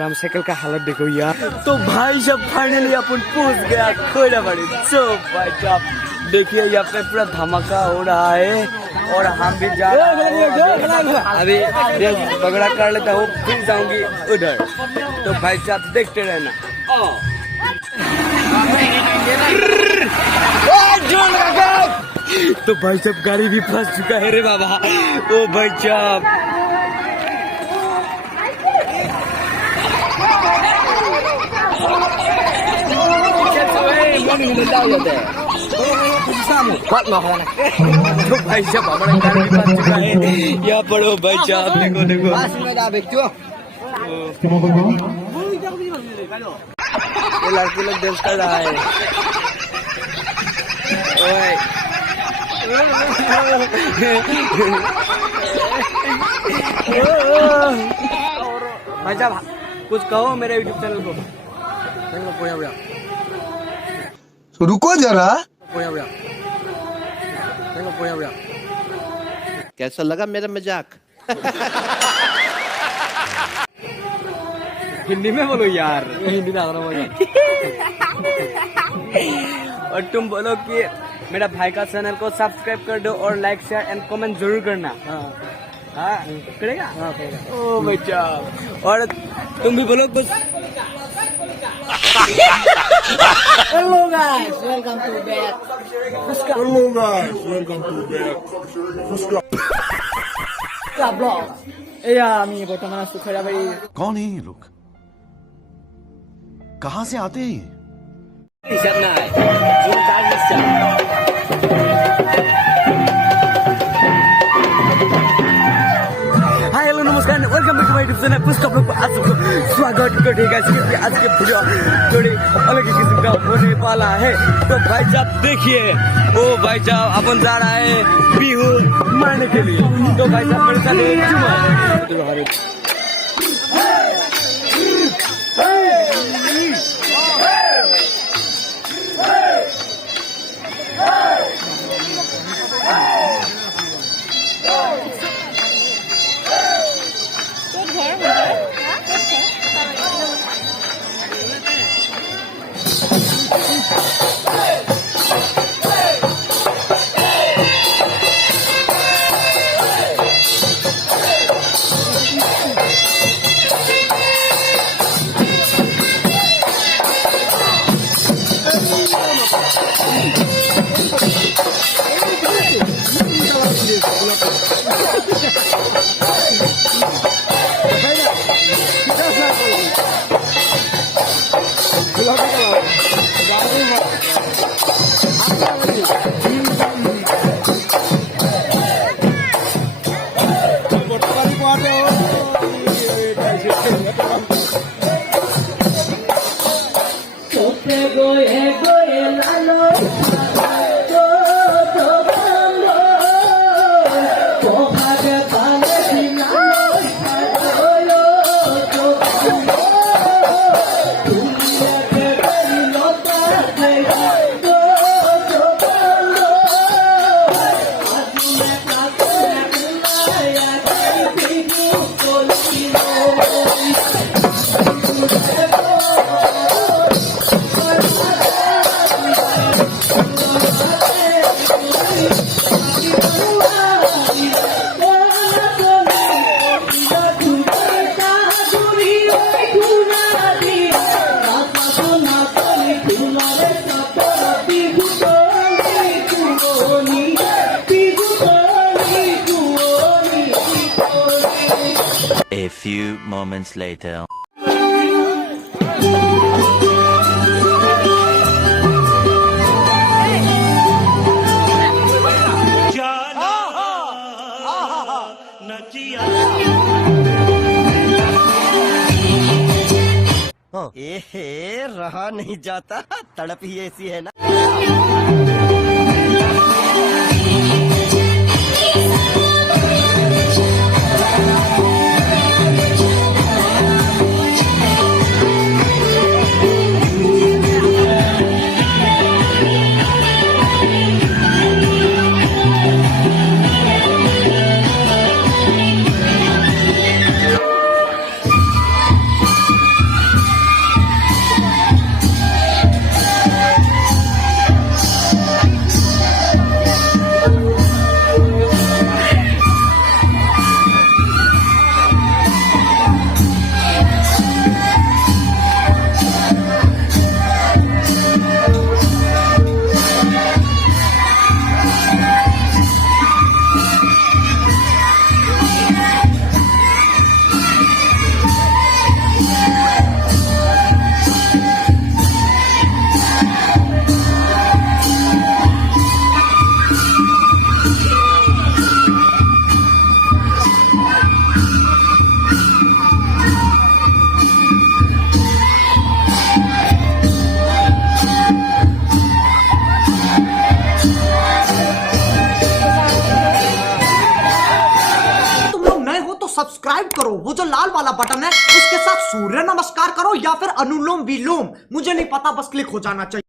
राम साइकिल का हालत देखो यार। तो भाई साहब फाइनली अपन पहुंच गया कोयलाबाड़ी। तो भाई साहब देखिए यहाँ पे पूरा धमाका हो रहा है और हम भी जा रहे हैं। अभी पगड़ा कर लेता हूँ फिर जाऊंगी उधर। तो भाई साहब देखते रहना। तो भाई साहब गाड़ी भी फंस चुका है रे बाबा। ओ भाई साहब तो भाई साहब हमारा गाड़ी भी फंस चुका है यहाँ पर। ओ भाई साहब देखो देखो ये लड़की लोग डांस कर रहा है। ओए भाई साहब कुछ कहो मेरे यूट्यूब चैनल को। रुको जरा। कैसा लगा मेरा मजाक? हिंदी में बोलो यार। हिंदी में और तुम बोलो कि मेरा भाई का चैनल को सब्सक्राइब कर दो और लाइक शेयर एंड कमेंट जरूर करना। हाँ करेगा। ओ बच्चा और तुम भी बोलो कुछ। Hello guys, welcome to back. Hello guys, welcome to back. Vlog. या আমি বর্তমানে আছি খৈরাবাড়ি। कौन है ये लोग? कहाँ से आते हैं? हाय हेलो नमस्कार welcome back to my YouTube channel. पुष्प आप लोग को आज सबको स्वागत करेगा। आज के वीडियो थोड़ी अलग ही किस्म का होने वाला है। तो भाई साहब देखिए ओ भाई साहब अपन जा रहा है बिहू मारने के लिए। तो भाई साहब मेरे साथ A few moments later. रहा नहीं जाता, तड़प ही ऐसी है ना। सब्सक्राइब करो, वो जो लाल वाला बटन है उसके साथ सूर्य नमस्कार करो या फिर अनुलोम विलोम, मुझे नहीं पता, बस क्लिक हो जाना चाहिए।